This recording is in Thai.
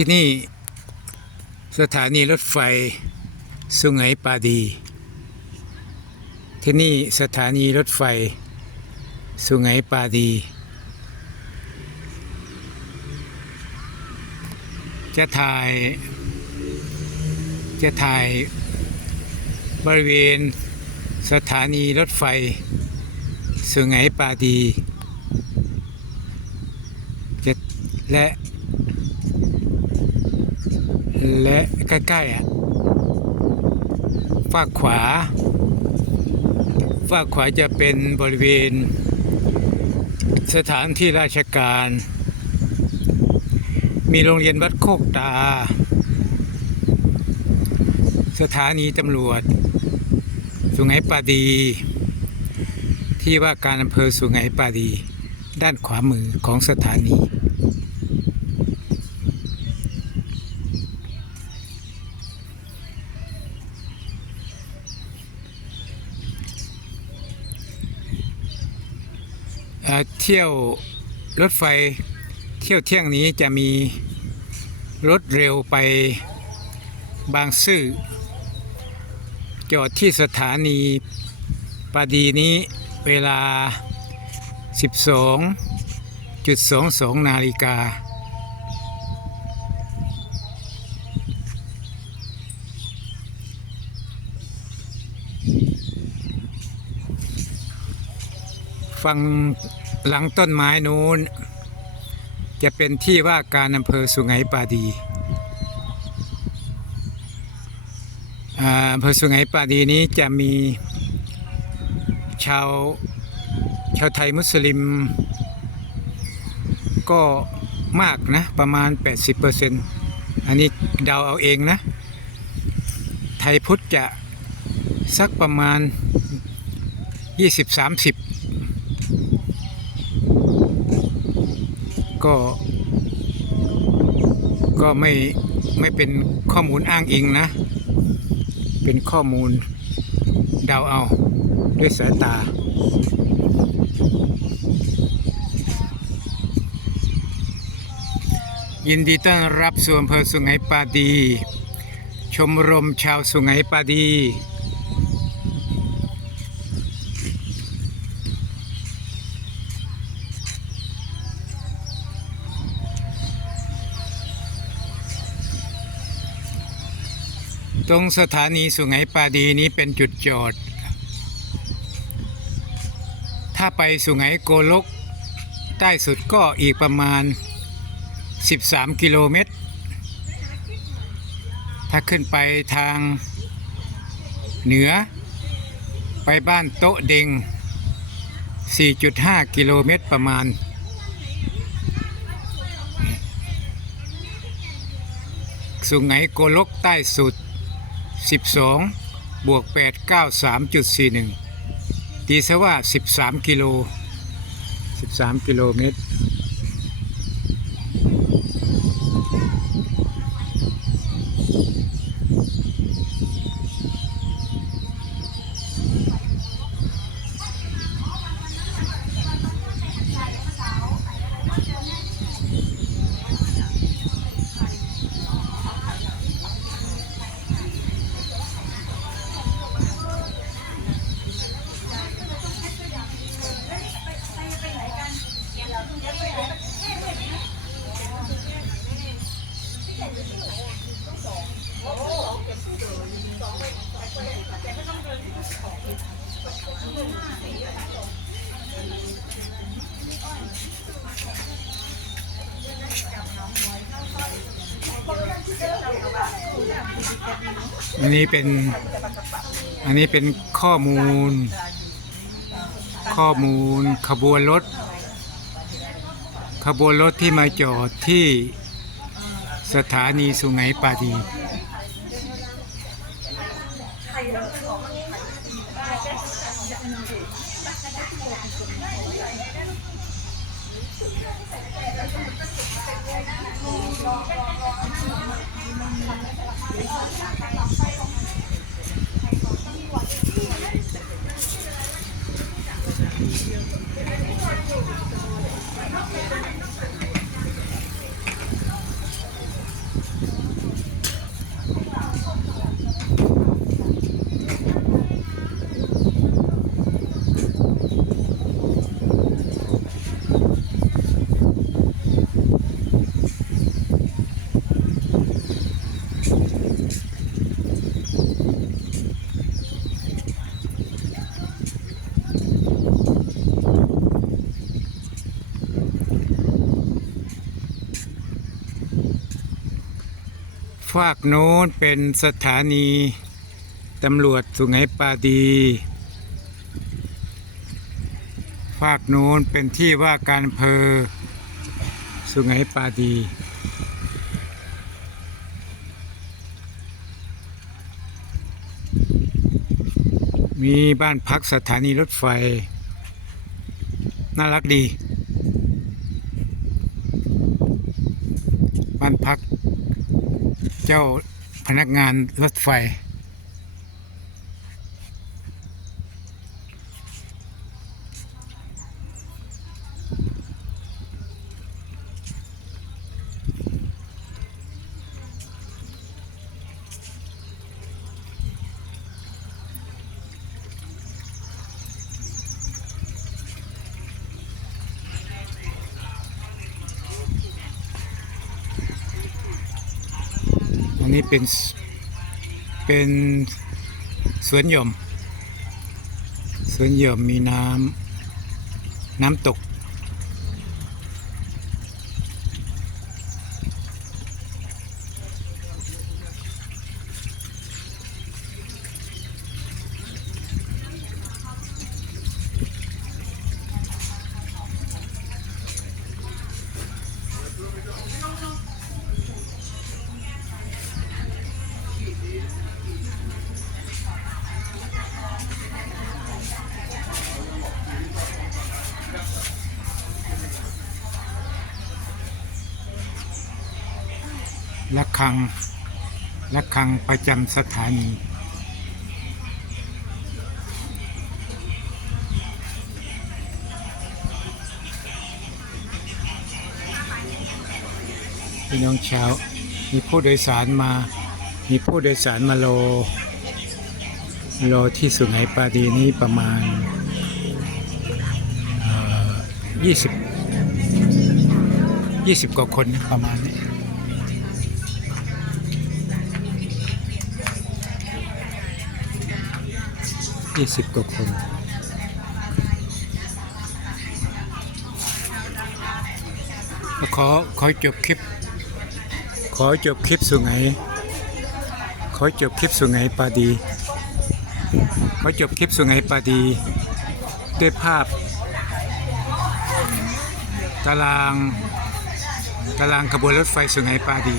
ที่นี่สถานีรถไฟสุไหงปาดี ที่นี่สถานีรถไฟสุไหงปาดี จะถ่าย จะถ่ายบริเวณสถานีรถไฟสุไหงปาดีจะและ และใกล้ๆอะฝั่งขวาฝั่งขวาจะเป็นบริเวณ สถานที่ราชการ มีโรงเรียนวัดโคกตา สถานีตำรวจ สุไหปาดี ที่ว่าการอำเภอสุไหปาดี ด้านขวามือของสถานี เที่ยวรถไฟเที่ยวเที่ยงนี้จะมีรถเร็วไปบางซื่อ จอดที่สถานีปาดีนี้เวลา 12.22 นาฬิกาฝั่ง หลังต้นไม้นู้น จะเป็นที่ว่าการอำเภอสุไหงปาดีอ่าอำเภอสุไหงปาดีนี้จะมีชาวชาวไทยมุสลิม ก็มากนะ ประมาณ 80%อันนี้เดาเอาเองนะ ไทยพุทธจะสักประมาณ 20-30 ก็ ก็ไม่ไม่เป็นข้อมูลอ้างอิงนะ เป็นข้อมูลเดาเอาด้วยสายตา ยินดีต้อนรับสู่อำเภอสุไหงปาดี ชมรมชาวสุไหงปาดี ตรงสถานีสุไหงปาดีนี้เป็นจุดจอด ถ้าไปสุไหงโกลก ใต้สุดก็อีกประมาณ 13 กิโลเมตร ถ้าขึ้นไปทางเหนือ ไปบ้านโต๊ะเดง 4.5 กิโลเมตรประมาณสุไหงโกลกใต้สุด 12 บวก 8 9 3.41 ตีซะว่า 13 กิโล 13 กิโลเมตร อันนี้เป็นอันนี้เป็นข้อมูล ข้อมูลขบวนรถ ขบวนรถที่มาจอดที่สถานีสุไหงปาดีอ 呃，上海老派的。ากโน้นเป็นสถานีตำรวจสุไหงปาดีฝากโน้นเป็นที่ว่าการอำเพอสุไหงปาดี มีบ้านพักสถานีรถไฟ น่ารักดี บ้านพัก เจ้าพนักงานรถไฟ นี้เป็นเป็นสวนหย่อมสวนหย่อมมีน้ำน้ำตก ระฆังระฆังประจำสถานีพี่น้องชาวมีผู้โดยสารมา มีผู้โดยสารมารอรอที่สุไหงปาดีนี้ประมาณยี่สิบยี่สิบกว่าคนประมาณนี้ ยี่สิบกว่าคนขอขอจบคลิป ขอจบคลิปสุไหงขอจบคลิปสุไหงปาดี ขอจบคลิปสุไหงปาดี ด้วยภาพ ตาราง ตารางขบวนรถไฟสุไหงปาดี